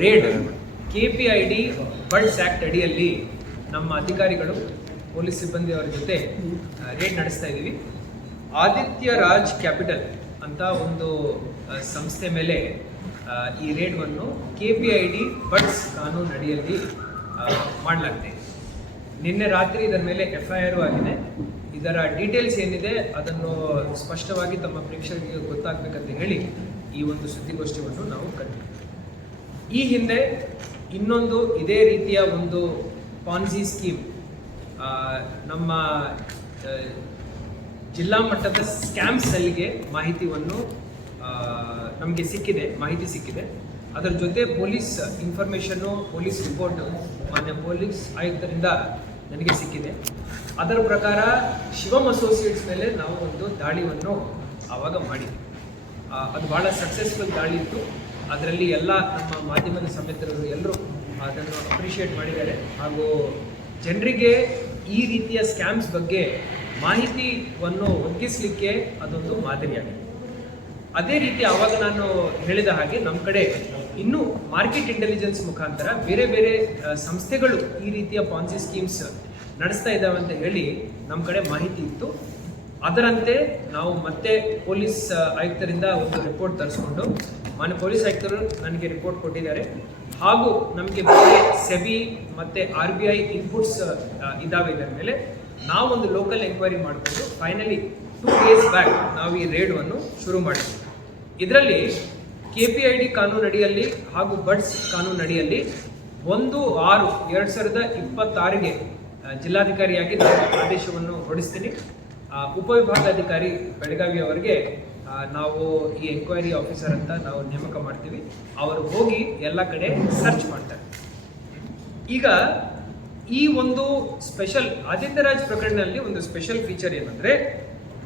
Raid KPID buds act ಅಡಿಯಲ್ಲಿ ನಮ್ಮ ಅಧಿಕಾರಿಗಳು ಪೊಲೀಸ್ ಸಿಬ್ಬಂದಿಯವರ ಜೊತೆ ರೇಡ್ ನಡೆಸ್ತಾ ಇದ್ದೀವಿ. ಆದಿತ್ಯ ರಾಜ್ ಕ್ಯಾಪಿಟಲ್ ಅಂತ ಒಂದು ಸಂಸ್ಥೆ ಮೇಲೆ ಈ ರೇಡ್ವನ್ನು KPID ಬಡ್ಸ್ ಕಾನೂನು ಅಡಿಯಲ್ಲಿ ಮಾಡಲಾಗ್ತಿದೆ. ನಿನ್ನೆ ರಾತ್ರಿ ಇದರ ಮೇಲೆ FIR ಆಗಿದೆ. ಇದರ ಡೀಟೇಲ್ಸ್ ಏನಿದೆ ಅದನ್ನು ಸ್ಪಷ್ಟವಾಗಿ ತಮ್ಮ ಪ್ರೇಕ್ಷಕರಿಗೆ ಗೊತ್ತಾಗಬೇಕಂತ ಹೇಳಿ ಈ ಒಂದು ಸುದ್ದಿಗೋಷ್ಠಿಯನ್ನು ನಾವು ಕರೆದಿದ್ದೇವೆ. ಈ ಹಿಂದೆ ಇನ್ನೊಂದು ಇದೇ ರೀತಿಯ ಒಂದು ಪಾನ್ಸಿ ಸ್ಕೀಮ್ ನಮ್ಮ ಜಿಲ್ಲಾ ಮಟ್ಟದ ಸ್ಕ್ಯಾಮ್ ಸೆಲ್ಗೆ ನಮಗೆ ಮಾಹಿತಿ ಸಿಕ್ಕಿದೆ. ಅದರ ಜೊತೆ ಪೊಲೀಸ್ ಇನ್ಫಾರ್ಮೇಷನ್ನು, ಪೊಲೀಸ್ ರಿಪೋರ್ಟ್ ಮಾನ್ಯ ಪೊಲೀಸ್ ಆಯುಕ್ತರಿಂದ ನನಗೆ ಸಿಕ್ಕಿದೆ. ಅದರ ಪ್ರಕಾರ ಶಿವಮ್ ಅಸೋಸಿಯೇಟ್ಸ್ ಮೇಲೆ ನಾವು ಒಂದು ದಾಳಿಯನ್ನು ಆವಾಗ ಮಾಡಿದ್ವಿ. ಅದು ಭಾಳ ಸಕ್ಸಸ್ಫುಲ್ ದಾಳಿ ಇತ್ತು. ಅದರಲ್ಲಿ ಎಲ್ಲ ನಮ್ಮ ಮಾಧ್ಯಮದ ಸಮಿತರು ಎಲ್ಲರೂ ಅದನ್ನು ಅಪ್ರಿಷಿಯೇಟ್ ಮಾಡಿದ್ದಾರೆ. ಹಾಗೂ ಜನರಿಗೆ ಈ ರೀತಿಯ ಸ್ಕ್ಯಾಮ್ಸ್ ಬಗ್ಗೆ ಮಾಹಿತಿಯನ್ನು ಒದಗಿಸಲಿಕ್ಕೆ ಅದೊಂದು ಮಾದರಿಯಾಗಿದೆ. ಅದೇ ರೀತಿ ಆವಾಗ ನಾನು ಹೇಳಿದ ಹಾಗೆ ನಮ್ಮ ಕಡೆ ಇನ್ನೂ ಮಾರ್ಕೆಟ್ ಇಂಟೆಲಿಜೆನ್ಸ್ ಮುಖಾಂತರ ಬೇರೆ ಬೇರೆ ಸಂಸ್ಥೆಗಳು ಈ ರೀತಿಯ ಪಾನ್ಸಿ ಸ್ಕೀಮ್ಸ್ ನಡೆಸ್ತಾ ಇದ್ದಾವೆ ಅಂತ ಹೇಳಿ ನಮ್ಮ ಕಡೆ ಮಾಹಿತಿ ಇತ್ತು. ಅದರಂತೆ ನಾವು ಮತ್ತೆ ಪೊಲೀಸ್ ಆಯುಕ್ತರಿಂದ ಒಂದು ರಿಪೋರ್ಟ್ ತರಿಸ್ಕೊಂಡು ಮಾನ್ಯ ಪೊಲೀಸ್ ಆಯುಕ್ತರು ನನಗೆ ರಿಪೋರ್ಟ್ ಕೊಟ್ಟಿದ್ದಾರೆ. ಹಾಗೂ ನಮಗೆ ಸೆಬಿ ಮತ್ತು RBI ಇನ್ಪುಟ್ಸ್ ಇದ್ದಾವೆ. ಇದರ ಮೇಲೆ ನಾವೊಂದು ಲೋಕಲ್ ಎಂಕ್ವೈರಿ ಮಾಡಿಕೊಂಡು ಫೈನಲಿ 2 days ಬ್ಯಾಕ್ ನಾವು ಈ ರೇಡ್ವನ್ನು ಶುರು ಮಾಡಿದ್ವಿ. ಇದರಲ್ಲಿ KPID ಕಾನೂನು ಅಡಿಯಲ್ಲಿ ಹಾಗೂ ಬಡ್ಸ್ ಕಾನೂನು ಅಡಿಯಲ್ಲಿ 1/6/2026ಗೆ ಜಿಲ್ಲಾಧಿಕಾರಿಯಾಗಿ ನಾನು ಆದೇಶವನ್ನು ಹೊರಡಿಸ್ತೀನಿ. ಉಪವಿಭಾಗಾಧಿಕಾರಿ ಬೆಳಗಾವಿ ಅವರಿಗೆ ನಾವು ಈ ಎಂಕ್ವೈರಿ ಆಫೀಸರ್ ಅಂತ ನಾವು ನೇಮಕ ಮಾಡ್ತೀವಿ. ಅವರು ಹೋಗಿ ಎಲ್ಲ ಕಡೆ ಸರ್ಚ್ ಮಾಡ್ತಾರೆ. ಈಗ ಈ ಒಂದು ಸ್ಪೆಷಲ್ ಆದಿತ್ಯರಾಜ್ ಪ್ರಕರಣದಲ್ಲಿ ಒಂದು ಸ್ಪೆಷಲ್ ಫೀಚರ್ ಏನಂದ್ರೆ,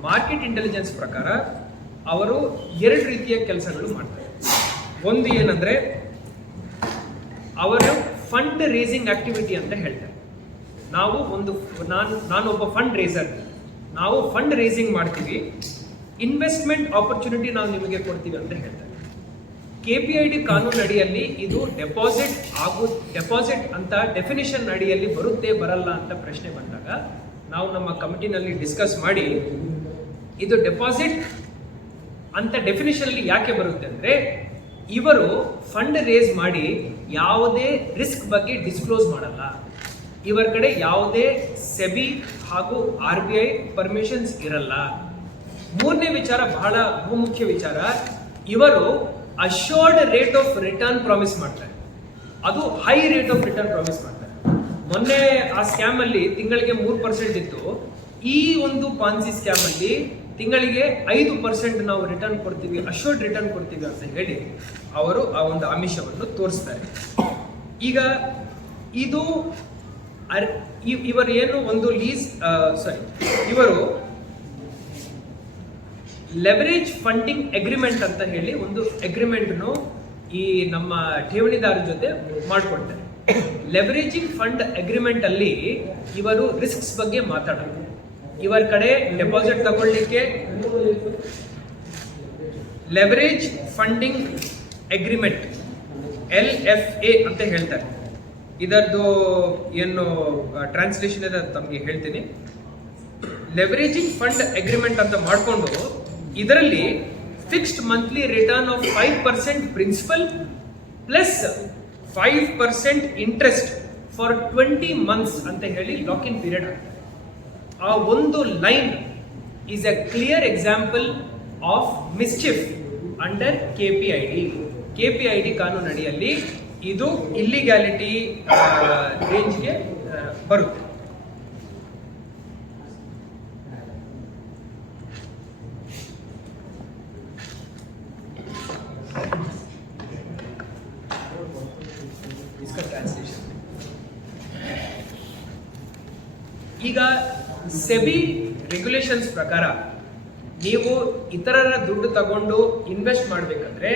ಮಾರ್ಕೆಟ್ ಇಂಟೆಲಿಜೆನ್ಸ್ ಪ್ರಕಾರ ಅವರು 2 ರೀತಿಯ ಕೆಲಸಗಳು ಮಾಡ್ತಾರೆ. ಒಂದು ಏನಂದ್ರೆ, ಅವರು ಫಂಡ್ ರೇಸಿಂಗ್ ಆಕ್ಟಿವಿಟಿ ಅಂತ ಹೇಳ್ತಾರೆ. ನಾನೊಬ್ಬ ಫಂಡ್ ರೇಸರ್, ನಾವು ಫಂಡ್ ರೇಸಿಂಗ್ ಮಾಡ್ತೀವಿ, ಇನ್ವೆಸ್ಟ್ಮೆಂಟ್ ಆಪರ್ಚುನಿಟಿ ನಾವು ನಿಮಗೆ ಕೊಡ್ತೀವಿ ಅಂತ ಹೇಳ್ತಾರೆ. KPID ಕಾನೂನು ಅಡಿಯಲ್ಲಿ ಇದು ಡೆಪಾಸಿಟ್ ಅಂತ ಡೆಫಿನಿಷನ್ ಅಡಿಯಲ್ಲಿ ಬರುತ್ತೆ ಬರಲ್ಲ ಅಂತ ಪ್ರಶ್ನೆ ಬಂದಾಗ ನಾವು ನಮ್ಮ ಕಮಿಟಿನಲ್ಲಿ ಡಿಸ್ಕಸ್ ಮಾಡಿ, ಇದು ಡೆಪಾಸಿಟ್ ಅಂತ ಡೆಫಿನಿಷನ್ ಅಲ್ಲಿ ಯಾಕೆ ಬರುತ್ತೆ ಅಂದ್ರೆ, ಇವರು ಫಂಡ್ ರೇಸ್ ಮಾಡಿ ಯಾವುದೇ ರಿಸ್ಕ್ ಬಗ್ಗೆ ಡಿಸ್ಕ್ಲೋಸ್ ಮಾಡಲ್ಲ. ಇವರ ಕಡೆ ಯಾವುದೇ ಸೆಬಿ ಹಾಗೂ RBI ಪರ್ಮಿಷನ್ಸ್ ಇರಲ್ಲ. ಮೂರನೇ ವಿಚಾರ, ಬಹಳ ಬಹುಮುಖ್ಯ ವಿಚಾರ, ಇವರು assured rate of return promise ಮಾಡ್ತಾರೆ. ಅದು high rate of return promise ಮಾಡ್ತಾರೆ. ಮೊನ್ನೆ ಆ ಸ್ಕ್ಯಾಮ್ ಅಲ್ಲಿ ತಿಂಗಳಿಗೆ 3% ಇತ್ತು. ಈ ಒಂದು ಪಾನ್ಸಿ ಸ್ಕ್ಯಾಮ್ ಅಲ್ಲಿ ತಿಂಗಳಿಗೆ 5% ನಾವು ರಿಟರ್ನ್ ಕೊಡ್ತೀವಿ, ಅಶ್ಯೂರ್ಡ್ ರಿಟರ್ನ್ ಕೊಡ್ತೀವಿ ಅಂತ ಹೇಳಿ ಅವರು ಆ ಒಂದು ಆಮಿಷವನ್ನು ತೋರಿಸ್ತಾರೆ. ಈಗ ಇದು ಇವರು ಏನು ಒಂದು ಇವರು ಲೆವರೇಜ್ ಫಂಡಿಂಗ್ ಅಗ್ರಿಮೆಂಟ್ ಅಂತ ಹೇಳಿ ಒಂದು ಅಗ್ರಿಮೆಂಟ್ನು ಈ ನಮ್ಮ ಠೇವಣಿದಾರರ ಜೊತೆ ಮಾಡಿಕೊಡ್ತಾರೆ. ಲೆವರೇಜಿಂಗ್ ಫಂಡ್ ಅಗ್ರಿಮೆಂಟ್ ಅಲ್ಲಿ ಇವರು ರಿಸ್ಕ್ಸ್ ಬಗ್ಗೆ ಮಾತಾಡೋದು. ಇವರ ಕಡೆ ಡೆಪಾಸಿಟ್ ತಗೊಳ್ಳಿಕ್ಕೆ ಲೆವರೇಜ್ ಫಂಡಿಂಗ್ ಅಗ್ರಿಮೆಂಟ್ LFA ಅಂತ ಹೇಳ್ತಾರೆ. ಇದರದ್ದು ಏನು ಟ್ರಾನ್ಸ್ಲೇಷನ್ ಇದೆ ತಮಗೆ ಹೇಳ್ತೀನಿ. ಲೆವರೇಜಿಂಗ್ ಫಂಡ್ ಅಗ್ರಿಮೆಂಟ್ ಅಂತ ಮಾಡಿಕೊಂಡು ಇದರಲ್ಲಿ fixed monthly return of 5% principal plus 5% interest for 20 months ಅಂತ ಹೇಳಿ ಲಾಕ್ ಇನ್ ಪೀರಿಯಡ್ ಆಗ್ತದೆ. ಆ ಒಂದು line is a clear example of mischief under KPID ಕಾನೂನು ಅಡಿಯಲ್ಲಿ ಇದು ಇಲ್ಲಿಗ್ಯಾಲಿಟಿ ರೇಂಜ್ಗೆ ಬರುತ್ತೆ. ಈಗ ಸೆಬಿ ರೆಗ್ಯುಲೇಷನ್ಸ್ ಪ್ರಕಾರ ನೀವು ಇತರರ ದುಡ್ಡು ತಗೊಂಡು ಇನ್ವೆಸ್ಟ್ ಮಾಡಬೇಕಂದ್ರೆ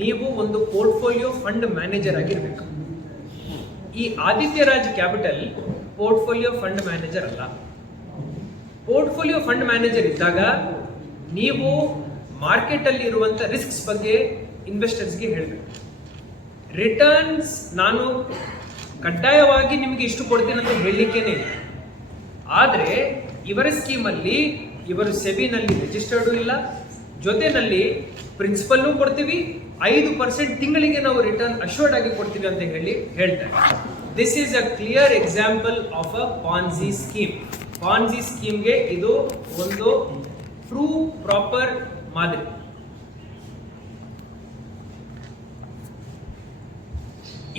ನೀವು ಒಂದು ಪೋರ್ಟ್ಫೋಲಿಯೋ ಫಂಡ್ ಮ್ಯಾನೇಜರ್ ಆಗಿರ್ಬೇಕು. ಈ Aditya Raj capital portfolio fund manager ಅಲ್ಲ. ಪೋರ್ಟ್ಫೋಲಿಯೋ ಫಂಡ್ ಮ್ಯಾನೇಜರ್ ಇದ್ದಾಗ ನೀವು ಮಾರ್ಕೆಟ್ ಅಲ್ಲಿ ಇರುವಂತ ರಿಸ್ಕ್ಸ್ ಬಗ್ಗೆ ಇನ್ವೆಸ್ಟರ್ಸ್ಗೆ ಹೇಳಬೇಕು. ರಿಟರ್ನ್ಸ್ ನಾನು ಕಡ್ಡಾಯವಾಗಿ ನಿಮಗೆ ಇಷ್ಟು ಕೊಡ್ತೀನಿ ಅಂತ ಹೇಳಲಿಕ್ಕೇನೆ ಇಲ್ಲ. ಆದರೆ ಇವರ ಸ್ಕೀಮಲ್ಲಿ ಇವರು ಸೆಬಿನಲ್ಲಿ ರಿಜಿಸ್ಟರ್ಡು ಇಲ್ಲ, ಜೊತೆನಲ್ಲಿ ಪ್ರಿನ್ಸಿಪಲ್ಲು ಕೊಡ್ತೀವಿ, 5% ತಿಂಗಳಿಗೆ ನಾವು ರಿಟರ್ನ್ ಅಶ್ಯೂರ್ಡ್ ಆಗಿ ಕೊಡ್ತೀವಿ ಅಂತ ಹೇಳ್ತಾರೆ. This is a clear example of a Ponzi scheme. Ponzi ಸ್ಕೀಮ್ಗೆ ಇದು ಒಂದು ಟ್ರೂ ಪ್ರಾಪರ್ ಮಾದರಿ.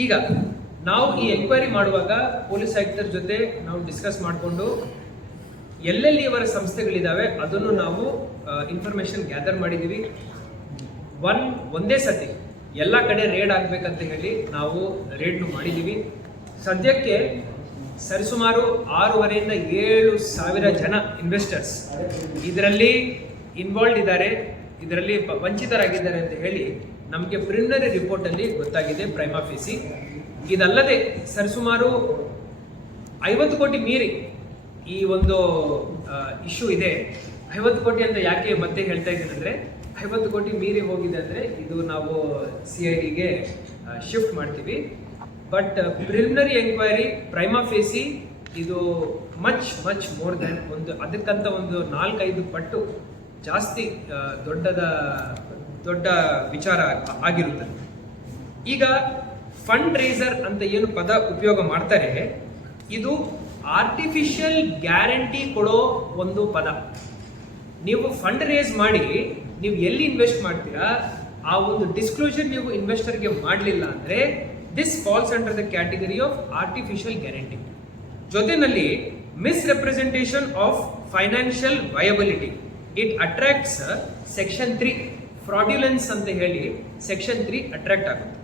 ಈಗ ನಾವು ಈ ಎಂಕ್ವೈರಿ ಮಾಡುವಾಗ ಪೊಲೀಸ್ ಆಯುಕ್ತರ ಜೊತೆ ನಾವು ಡಿಸ್ಕಸ್ ಮಾಡಿಕೊಂಡು ಎಲ್ಲೆಲ್ಲಿ ಇವರ ಸಂಸ್ಥೆಗಳಿದ್ದಾವೆ ಅದನ್ನು ನಾವು ಇನ್ಫಾರ್ಮೇಶನ್ ಗ್ಯಾದರ್ ಮಾಡಿದ್ದೀವಿ. ಒಂದೇ ಸತಿ ಎಲ್ಲ ಕಡೆ ರೇಡ್ ಆಗಬೇಕಂತ ಹೇಳಿ ನಾವು ರೇಡ್ನು ಮಾಡಿದ್ದೀವಿ. ಸದ್ಯಕ್ಕೆ ಸರಿಸುಮಾರು 6,500 ಜನ ಇನ್ವೆಸ್ಟರ್ಸ್ ಇದರಲ್ಲಿ ಇನ್ವಾಲ್ವ್ ಇದ್ದಾರೆ, ಇದರಲ್ಲಿ ವಂಚಿತರಾಗಿದ್ದಾರೆ ಅಂತ ಹೇಳಿ ನಮಗೆ ಪ್ರಿಲಿಮಿನರಿ ರಿಪೋರ್ಟಲ್ಲಿ ಗೊತ್ತಾಗಿದೆ ಪ್ರೈಮಾ ಫೇಸಿ. ಇದಲ್ಲದೆ ಸರಿಸುಮಾರು 50 ಕೋಟಿ ಮೀರಿ ಈ ಒಂದು ಇಶ್ಯೂ ಇದೆ. 50 ಕೋಟಿ ಅಂತ ಯಾಕೆ ಮತ್ತೆ ಹೇಳ್ತಾ ಇದ್ದೀನಿ ಅಂದರೆ, 50 ಕೋಟಿ ಮೀರಿ ಹೋಗಿದೆ ಅಂದರೆ ಇದು ನಾವು CIDಗೆ ಶಿಫ್ಟ್ ಮಾಡ್ತೀವಿ. ಬಟ್ ಪ್ರಿಲಿಮಿನರಿ ಎಂಕ್ವೈರಿ ಪ್ರೈಮಾ ಫೇಸಿ ಇದು ಮಚ್ ಮೋರ್ ದ್ಯಾನ್ ಅದಕ್ಕಂತ ಒಂದು 4-5 ಪಟ್ಟು ಜಾಸ್ತಿ ದೊಡ್ಡ ವಿಚಾರ ಆಗಿರುತ್ತದೆ. ಈಗ ಫಂಡ್ ರೇಸರ್ ಅಂತ ಏನು ಪದ ಉಪಯೋಗ ಮಾಡ್ತಾರೆ, ಇದು ಆರ್ಟಿಫಿಷಿಯಲ್ ಗ್ಯಾರಂಟಿ ಕೊಡೋ ಒಂದು ಪದ. ನೀವು ಫಂಡ್ ರೇಸ್ ಮಾಡಿ ನೀವು ಎಲ್ಲಿ ಇನ್ವೆಸ್ಟ್ ಮಾಡ್ತೀರಾ ಆ ಒಂದು ಡಿಸ್ಕ್ಲೋಜರ್ ನೀವು ಇನ್ವೆಸ್ಟರ್ಗೆ ಮಾಡಲಿಲ್ಲ ಅಂದರೆ this falls under the category of artificial guarantee. ಜೊತೆಯಲ್ಲಿ misrepresentation of financial viability, it attracts section 3 fraudulence ಅಂತ ಹೇಳಿ ಸೆಕ್ಷನ್ 3 ಅಟ್ರಾಕ್ಟ್ ಆಗುತ್ತೆ.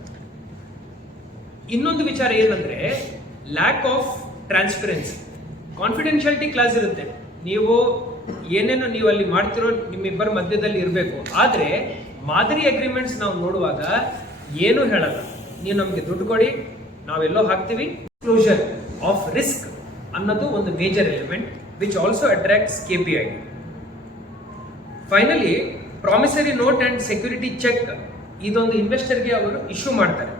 ಇನ್ನೊಂದು ವಿಚಾರ ಏನಂದ್ರೆ lack of transparency, confidentiality clause ಇರುತ್ತೆ. ನೀವು ಏನೇನು ನೀವು ಅಲ್ಲಿ ಮಾಡ್ತಿರೋ ನಿಮ್ಮಿಬ್ಬರ ಮಧ್ಯದಲ್ಲಿ ಇರಬೇಕು. ಆದರೆ ಮಾದರಿ ಅಗ್ರಿಮೆಂಟ್ಸ್ ನಾವು ನೋಡುವಾಗ ಏನೂ ಹೇಳಲ್ಲ, ನೀವು ನಮಗೆ ದುಡ್ಡು ಕೊಡಿ ನಾವೆಲ್ಲೋ ಹಾಕ್ತೀವಿ. ಡಿಸ್ಕ್ಲೋಷರ್ ಆಫ್ ರಿಸ್ಕ್ ಅನ್ನೋದು ಒಂದು major element which also attracts KPI. Finally promissory note and security check ಇದೊಂದು ಇನ್ವೆಸ್ಟರ್ಗೆ ಅವರು ಇಶ್ಯೂ ಮಾಡ್ತಾರೆ.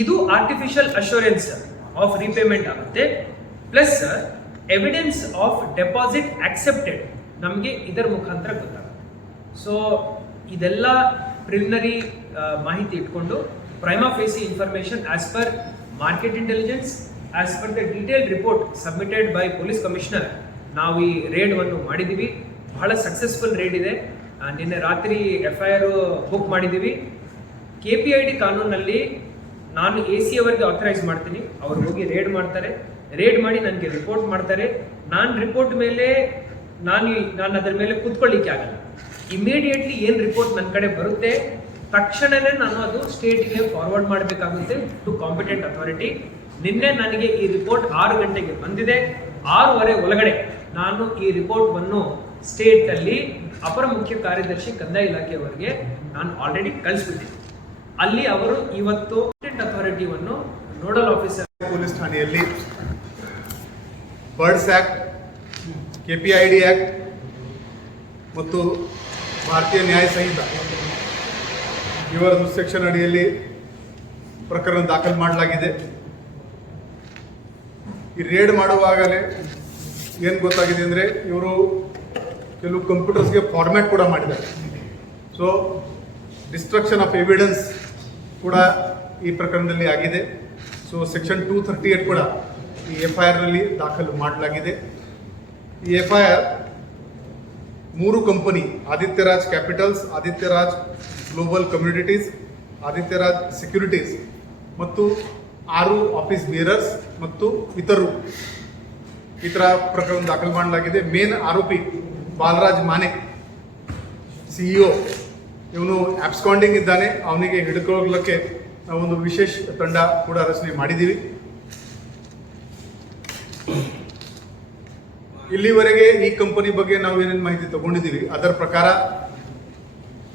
ಇದು ಆರ್ಟಿಫಿಷಿಯಲ್ ಅಶ್ಯೂರೆನ್ಸ್ ಆಫ್ ರೀಪೇಮೆಂಟ್ ಆಗುತ್ತೆ. Plus evidence of deposit accepted ನಮಗೆ ಇದರ ಮುಖಾಂತರ ಗೊತ್ತಾಗುತ್ತೆ. ಸೊ ಇದೆಲ್ಲ ಪ್ರಿಲಿಮಿನರಿ ಮಾಹಿತಿ ಇಟ್ಕೊಂಡು prima facie information as per market intelligence, as per the detailed report submitted by police commissioner ನಾವು ಈ ರೇಡ್ವನ್ನು ಮಾಡಿದ್ದೀವಿ. ಬಹಳ ಸಕ್ಸಸ್ಫುಲ್ ರೇಡ್ ಇದೆ. ನಿನ್ನೆ ರಾತ್ರಿ FIR ಬುಕ್ ಮಾಡಿದ್ದೀವಿ. KPID ಕಾನೂನಲ್ಲಿ ನಾನು AC ಅವರಿಗೆ ಆಥರೈಸ್ ಮಾಡ್ತೀನಿ, ಅವ್ರು ಹೋಗಿ ರೇಡ್ ಮಾಡ್ತಾರೆ, ರೇಡ್ ಮಾಡಿ ನನಗೆ ರಿಪೋರ್ಟ್ ಮಾಡ್ತಾರೆ. ನಾನು ರಿಪೋರ್ಟ್ ಮೇಲೆ ನಾನು ಅದರ ಮೇಲೆ ಕೂತ್ಕೊಳ್ಳಿಕ್ಕೆ ಆಗಲ್ಲ. ಇಮಿಡಿಯೇಟ್ಲಿ ಏನು ರಿಪೋರ್ಟ್ ನನ್ನ ಕಡೆ ಬರುತ್ತೆ ತಕ್ಷಣವೇ ನಾನು ಅದು ಸ್ಟೇಟ್ಗೆ ಫಾರ್ವರ್ಡ್ ಮಾಡಬೇಕಾಗುತ್ತೆ ಟು ಕಾಂಪಿಟೆಂಟ್ ಅಥಾರಿಟಿ. ನಿನ್ನೆ ನನಗೆ ಈ ರಿಪೋರ್ಟ್ 6 ಗಂಟೆಗೆ ಬಂದಿದೆ. 6:15 ಒಳಗಡೆ ನಾನು ಈ ರಿಪೋರ್ಟನ್ನು ಸ್ಟೇಟಲ್ಲಿ ಅಪರ ಮುಖ್ಯ ಕಾರ್ಯದರ್ಶಿ ಕಂದಾಯ ಇಲಾಖೆಯವರಿಗೆ ನಾನು ಆಲ್ರೆಡಿ ಕಳಿಸ್ಬಿಟ್ಟಿದ್ದೆ. ಅಲ್ಲಿ ಅವರು ಇವತ್ತು ಅಥಾರಿಟಿಯನ್ನು ನೋಡಲ್ ಆಫೀಸರ್ ಪೊಲೀಸ್ ಠಾಣೆಯಲ್ಲಿ ಬರ್ಡ್ಸ್ ಆಕ್ಟ್, KPID ಆಕ್ಟ್ ಮತ್ತು ಭಾರತೀಯ ನ್ಯಾಯ ಸಂಹಿತ ಇವರ ಸೆಕ್ಷನ್ ಅಡಿಯಲ್ಲಿ ಪ್ರಕರಣ ದಾಖಲು ಮಾಡಲಾಗಿದೆ. ಈ ರೇಡ್ ಮಾಡುವಾಗಲೇ ಏನು ಗೊತ್ತಾಗಿದೆ ಅಂದರೆ ಇವರು ಕೆಲವು ಕಂಪ್ಯೂಟರ್ಸ್ಗೆ ಫಾರ್ಮ್ಯಾಟ್ ಕೂಡ ಮಾಡಿದ್ದಾರೆ. ಸೊ ಡಿಸ್ಟ್ರಕ್ಷನ್ ಆಫ್ ಎವಿಡೆನ್ಸ್ ಕೂಡ ಈ ಪ್ರಕರಣದಲ್ಲಿ ಆಗಿದೆ. ಸೊ ಸೆಕ್ಷನ್ 238 ಕೂಡ ಈ FIRನಲ್ಲಿ ದಾಖಲು ಮಾಡಲಾಗಿದೆ. ಈ FIR 3 company, Adityaraj capitals, Adityaraj global communities, Adityaraj securities ಮತ್ತು 6 ಆಫೀಸ್ ಬೇರರ್ಸ್ ಮತ್ತು ಇತರರು ಈ ಥರ ಪ್ರಕರಣ ದಾಖಲು ಮಾಡಲಾಗಿದೆ. ಮೇನ್ ಆರೋಪಿ ಬಾಲರಾಜ್ ಮಾನೆ CEO, ಇವನು ಆಬ್ಸ್ಕಾಂಡಿಂಗ್ ಇದ್ದಾನೆ. ಅವನಿಗೆ ಹಿಡ್ಕೊಳ್ಳಕ್ಕೆ ನಾವೊಂದು ವಿಶೇಷ ತಂಡ ಕೂಡ ರಚನೆ ಮಾಡಿದ್ದೀವಿ. ಇಲ್ಲಿವರೆಗೆ ಈ ಕಂಪನಿ ಬಗ್ಗೆ ನಾವು ಏನೇನು ಮಾಹಿತಿ ತಗೊಂಡಿದ್ದೀವಿ ಅದರ ಪ್ರಕಾರ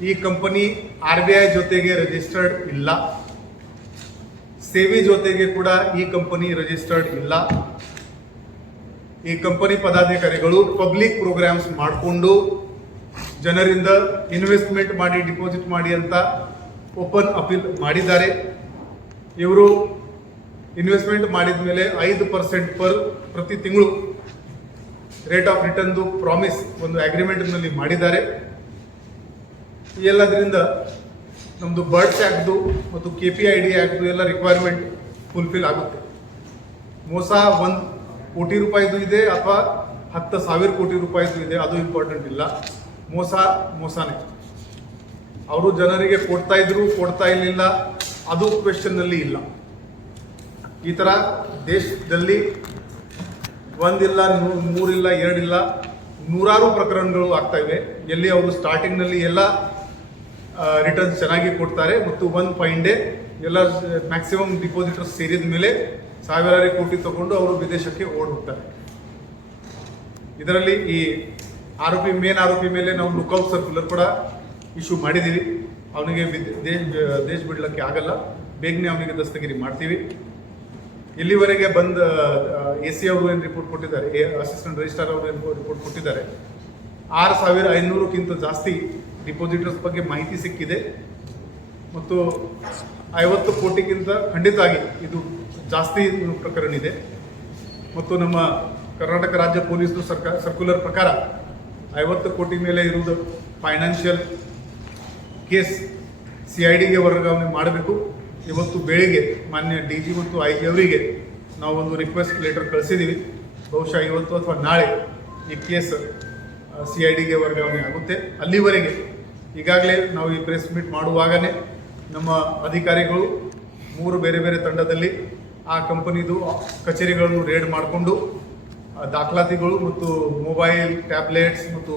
ಈ ಕಂಪನಿ RBI ಜೊತೆಗೆ ರಿಜಿಸ್ಟರ್ಡ್ ಇಲ್ಲ, ಸೇವಿ ಜೊತೆಗೆ ಕೂಡ ಈ ಕಂಪನಿ ರಿಜಿಸ್ಟರ್ಡ್ ಇಲ್ಲ. ಈ ಕಂಪನಿ ಪದಾಧಿಕಾರಿಗಳು ಪಬ್ಲಿಕ್ ಪ್ರೋಗ್ರಾಮ್ಸ್ ಮಾಡಿಕೊಂಡು ಜನರಿಂದ ಇನ್ವೆಸ್ಟ್ಮೆಂಟ್ ಮಾಡಿ ಡಿಪಾಸಿಟ್ ಮಾಡಿ ಅಂತ ಓಪನ್ ಅಪೀಲ್ ಮಾಡಿದ್ದಾರೆ. ಇವರು ಇನ್ವೆಸ್ಟ್ಮೆಂಟ್ ಮಾಡಿದ ಮೇಲೆ 5% ಪ್ರತಿ ತಿಂಗಳು ರೇಟ್ ಆಫ್ ರಿಟರ್ನ್ದು ಪ್ರಾಮಿಸ್ ಒಂದು ಅಗ್ರಿಮೆಂಟ್ನಲ್ಲಿ ಮಾಡಿದ್ದಾರೆ. ಈ ಎಲ್ಲದರಿಂದ ನಮ್ಮದು ಬರ್ಡ್ಸ್ ಆ್ಯಕ್ಟ್ದು ಮತ್ತು KPID ಆ್ಯಕ್ಟ್ದು ಎಲ್ಲ ರಿಕ್ವೈರ್ಮೆಂಟ್ ಫುಲ್ಫಿಲ್ ಆಗುತ್ತೆ. ಮೋಸ 1 ಕೋಟಿ ರೂಪಾಯಿದು ಇದೆ ಅಥವಾ 10,000 ಕೋಟಿ ರೂಪಾಯಿದು ಇದೆ, ಅದು ಇಂಪಾರ್ಟೆಂಟ್ ಇಲ್ಲ. ಮೋಸನೇ. ಅವರು ಜನರಿಗೆ ಕೊಡ್ತಾ ಇದ್ರು, ಕೊಡ್ತಾ ಇರಲಿಲ್ಲ, ಅದು ಕ್ವೆಶ್ಚನ್ನಲ್ಲಿ ಇಲ್ಲ. ಈ ಥರ ದೇಶದಲ್ಲಿ ಒಂದಿಲ್ಲ, 3 ಇಲ್ಲ, 2 ಇಲ್ಲ, ನೂರಾರು ಪ್ರಕರಣಗಳು ಆಗ್ತಾ ಇವೆ. ಎಲ್ಲಿ ಅವರು ಸ್ಟಾರ್ಟಿಂಗ್ನಲ್ಲಿ ಎಲ್ಲ ರಿಟರ್ನ್ಸ್ ಚೆನ್ನಾಗಿ ಕೊಡ್ತಾರೆ ಮತ್ತು ಫೈನ್ ಡೇ ಎಲ್ಲ ಮ್ಯಾಕ್ಸಿಮಮ್ ಡಿಪಾಸಿಟರ್ಸ್ ಸೇರಿದ ಮೇಲೆ ಸಾವಿರಾರು ಕೋಟಿ ತಗೊಂಡು ಅವರು ವಿದೇಶಕ್ಕೆ ಓಡ್ ಹೋಗ್ತಾರೆ. ಇದರಲ್ಲಿ ಈ ಮೇನ್ ಆರೋಪಿ ಮೇಲೆ ನಾವು ಲುಕ್ಔಟ್ ಸರ್ಕ್ಯುಲರ್ ಕೂಡ ಇಶ್ಯೂ ಮಾಡಿದ್ದೀವಿ. ಅವನಿಗೆ ದೇಶ ಬಿಡ್ಲಿಕ್ಕೆ ಆಗಲ್ಲ, ಬೇಗನೆ ಅವನಿಗೆ ದಸ್ತಗಿರಿ ಮಾಡ್ತೀವಿ. ಇಲ್ಲಿವರೆಗೆ ಬಂದ AC ಅವರು ಏನು ರಿಪೋರ್ಟ್ ಕೊಟ್ಟಿದ್ದಾರೆ, ಅಸಿಸ್ಟೆಂಟ್ ರಿಜಿಸ್ಟ್ರಾರ್ ಅವರು ಏನು ರಿಪೋರ್ಟ್ ಕೊಟ್ಟಿದ್ದಾರೆ, 6,500ಕ್ಕಿಂತ ಜಾಸ್ತಿ ಡಿಪಾಸಿಟರ್ಸ್ ಬಗ್ಗೆ ಮಾಹಿತಿ ಸಿಕ್ಕಿದೆ ಮತ್ತು 50 ಕೋಟಿಗಿಂತ ಖಂಡಿತವಾಗಿ ಇದು ಜಾಸ್ತಿ ಪ್ರಕರಣ ಇದೆ. ಮತ್ತು ನಮ್ಮ ಕರ್ನಾಟಕ ರಾಜ್ಯ ಪೊಲೀಸ್ದು ಸರ್ಕ್ಯುಲರ್ ಪ್ರಕಾರ 50 ಕೋಟಿ ಮೇಲೆ ಇರುವುದು ಫೈನಾನ್ಷಿಯಲ್ ಕೇಸ್ CIDಗೆ ವರ್ಗಾವಣೆ ಮಾಡಬೇಕು. ಇವತ್ತು ಬೆಳಿಗ್ಗೆ ಮಾನ್ಯ DG ಮತ್ತು IG ಅವರಿಗೆ ನಾವು ಒಂದು ರಿಕ್ವೆಸ್ಟ್ ಲೆಟರ್ ಕಳಿಸಿದ್ದೀವಿ. ಬಹುಶಃ ಇವತ್ತು ಅಥವಾ ನಾಳೆ ಈ ಕೇಸ್ CIDಗೆ ವರ್ಗಾವಣೆ ಆಗುತ್ತೆ. ಅಲ್ಲಿವರೆಗೆ ಈಗಾಗಲೇ ನಾವು ಈ ಪ್ರೆಸ್ ಮೀಟ್ ಮಾಡುವಾಗಲೇ ನಮ್ಮ ಅಧಿಕಾರಿಗಳು 3 ಬೇರೆ ಬೇರೆ ತಂಡದಲ್ಲಿ ಆ ಕಂಪನಿದು ಕಚೇರಿಗಳನ್ನು ರೇಡ್ ಮಾಡಿಕೊಂಡು ದಾಖಲಾತಿಗಳು ಮತ್ತು ಮೊಬೈಲ್, ಟ್ಯಾಬ್ಲೆಟ್ಸ್ ಮತ್ತು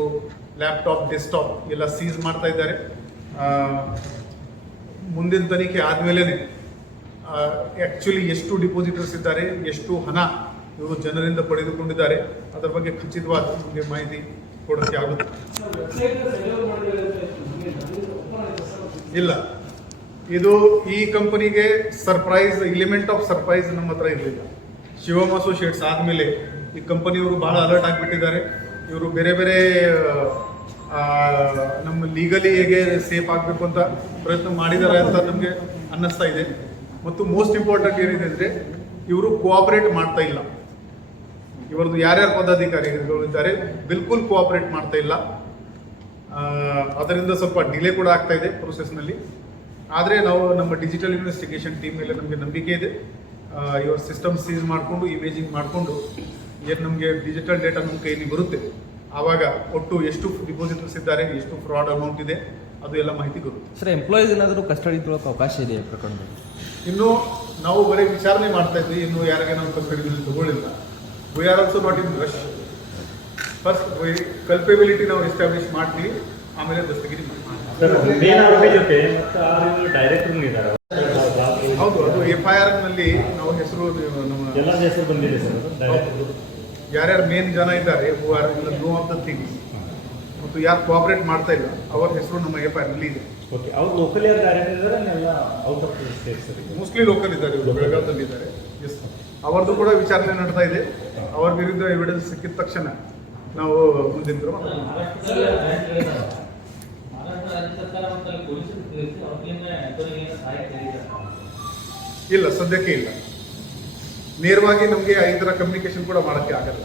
ಲ್ಯಾಪ್ಟಾಪ್, ಡೆಸ್ಕ್ಟಾಪ್ ಎಲ್ಲ ಸೀಸ್ ಮಾಡ್ತಾ ಇದ್ದಾರೆ. ಮುಂದಿನ ತನಿಖೆ ಆದಮೇಲೆ ಆ್ಯಕ್ಚುಲಿ ಎಷ್ಟು ಡಿಪಾಸಿಟರ್ಸ್ ಇದ್ದಾರೆ, ಎಷ್ಟು ಹಣ ಇವರು ಜನರಿಂದ ಪಡೆದುಕೊಂಡಿದ್ದಾರೆ, ಅದರ ಬಗ್ಗೆ ಖಚಿತವಾದ ನಮಗೆ ಮಾಹಿತಿ ಕೊಡೋಕ್ಕೆ ಆಗುತ್ತೆ. ಇಲ್ಲ, ಇದು ಈ ಕಂಪನಿಗೆ ಸರ್ಪ್ರೈಸ್, ಎಲಿಮೆಂಟ್ ಆಫ್ ಸರ್ಪ್ರೈಸ್ ನಮ್ಮ ಹತ್ರ ಇರಲಿಲ್ಲ. ಶಿವಮ್ ಅಸೋಸಿಯೇಟ್ಸ್ ಆದಮೇಲೆ ಈ ಕಂಪನಿಯವರು ಭಾಳ ಅಲರ್ಟ್ ಆಗಿಬಿಟ್ಟಿದ್ದಾರೆ. ಇವರು ಬೇರೆ ಬೇರೆ ನಮ್ಮ ಲೀಗಲಿ ಹೇಗೆ ಸೇಫ್ ಆಗಬೇಕು ಅಂತ ಪ್ರಯತ್ನ ಮಾಡಿದ್ದಾರೆ ಅಂತ ನಮಗೆ ಅನ್ನಿಸ್ತಾ ಇದೆ. ಮತ್ತು ಮೋಸ್ಟ್ ಇಂಪಾರ್ಟೆಂಟ್ ಏನಿದೆ ಅಂದರೆ ಇವರು ಕೋಆಪರೇಟ್ ಮಾಡ್ತಾ ಇಲ್ಲ. ಇವರದ್ದು ಯಾರ್ಯಾರು ಪದಾಧಿಕಾರಿಗಳು ಇದ್ದಾರೆ ಬಿಲ್ಕುಲ್ ಕೋಆಪರೇಟ್ ಮಾಡ್ತಾ ಇಲ್ಲ. ಅದರಿಂದ ಸ್ವಲ್ಪ ಡಿಲೇ ಕೂಡ ಆಗ್ತಾ ಇದೆ ಪ್ರೊಸೆಸ್ನಲ್ಲಿ. ಆದರೆ ನಾವು ನಮ್ಮ ಡಿಜಿಟಲ್ ಇನ್ವೆಸ್ಟಿಗೇಷನ್ ಟೀಮ್ ಮೇಲೆ ನಮಗೆ ನಂಬಿಕೆ ಇದೆ. ಇವ್ರ ಸಿಸ್ಟಮ್ ಸೀಸ್ ಮಾಡಿಕೊಂಡು ಇಮೇಜಿಂಗ್ ಮಾಡಿಕೊಂಡು ಏನು ನಮಗೆ ಡಿಜಿಟಲ್ ಡೇಟಾ ನಮ್ಮ ಕೈಯಲ್ಲಿ ಬರುತ್ತೆ, ಆವಾಗ ಒಟ್ಟು ಎಷ್ಟು ಡಿಪಾಸಿಟರ್ಸ್ ಇದ್ದಾರೆ, ಎಷ್ಟು ಫ್ರಾಡ್ ಅಮೌಂಟ್ ಇದೆ, ಅದು ಎಲ್ಲ ಮಾಹಿತಿ ಬರುತ್ತೆ. ಸರ್, ಎಂಪ್ಲಾಯೀಸ್ ಏನಾದರೂ ಕಸ್ಟಡಿ ತೊಗೊಳಕ್ಕೆ ಅವಕಾಶ ಇದೆ ಪ್ರಕರಣದಲ್ಲಿ? ಇನ್ನು ನಾವು ಬರೀ ವಿಚಾರಣೆ ಮಾಡ್ತಾ ಇದ್ವಿ, ಇನ್ನು ಯಾರಿಗೆ ನಾವು ಕಸ್ಟಡಿಯಲ್ಲಿ ತಗೊಳ್ಳಿಲ್ಲ. We are also not in rush. First culpability ನಾವು ಎಸ್ಟಾಬ್ಲಿಷ್ ಮಾಡ್ತೀವಿ, ಆಮೇಲೆ ದಸ್ತಗಿರಿ ಮಾಡ್ತೀವಿ. ಹೌದು, ಅದು FIR ನಲ್ಲಿ ನಾವು ಹೆಸರು ನಮ್ಮ ಹೆಸರು ಬಂದಿದೆ ಸರ್. ಯಾರ್ಯಾರು ಮೇನ್ ಜನ ಇದ್ದಾರೆ who are in know of the things ಮತ್ತು ಯಾರು ಕೋಆಪರೇಟ್ ಮಾಡ್ತಾ ಇಲ್ಲ ಅವರ ಹೆಸರು ನಮ್ಮ FIR ನಲ್ಲಿ ಇದೆ. ಓಕೆ, ಅವ್ರು ಲೋಕಲ್ ಯಾರು ಡೈರೆಕ್ಟ್ ಇದ್ದಾರೆ, ಎಲ್ಲ out of state sir? Mostly local ಇದ್ದಾರೆ, ಇವರು ಬೆಳಗಾವಿಯಲ್ಲಿ ಇದ್ದಾರೆ. ಎಸ್, ಅವರದ್ದು ಕೂಡ ವಿಚಾರಣೆ ನಡ್ತಾ ಇದೆ. ಅವರ ವಿರುದ್ಧ ಎವಿಡೆನ್ಸ್ ಸಿಕ್ಕಿದ ತಕ್ಷಣ ನಾವು ಮುಂದಿನ ಕ್ರಮ ಇಲ್ಲ, ಸದ್ಯಕ್ಕೆ ಇಲ್ಲ. ನೇರವಾಗಿ ನಮಗೆ ಈ ಥರ ಕಮ್ಯುನಿಕೇಶನ್ ಕೂಡ ಮಾಡೋಕ್ಕೆ ಆಗಲ್ಲ.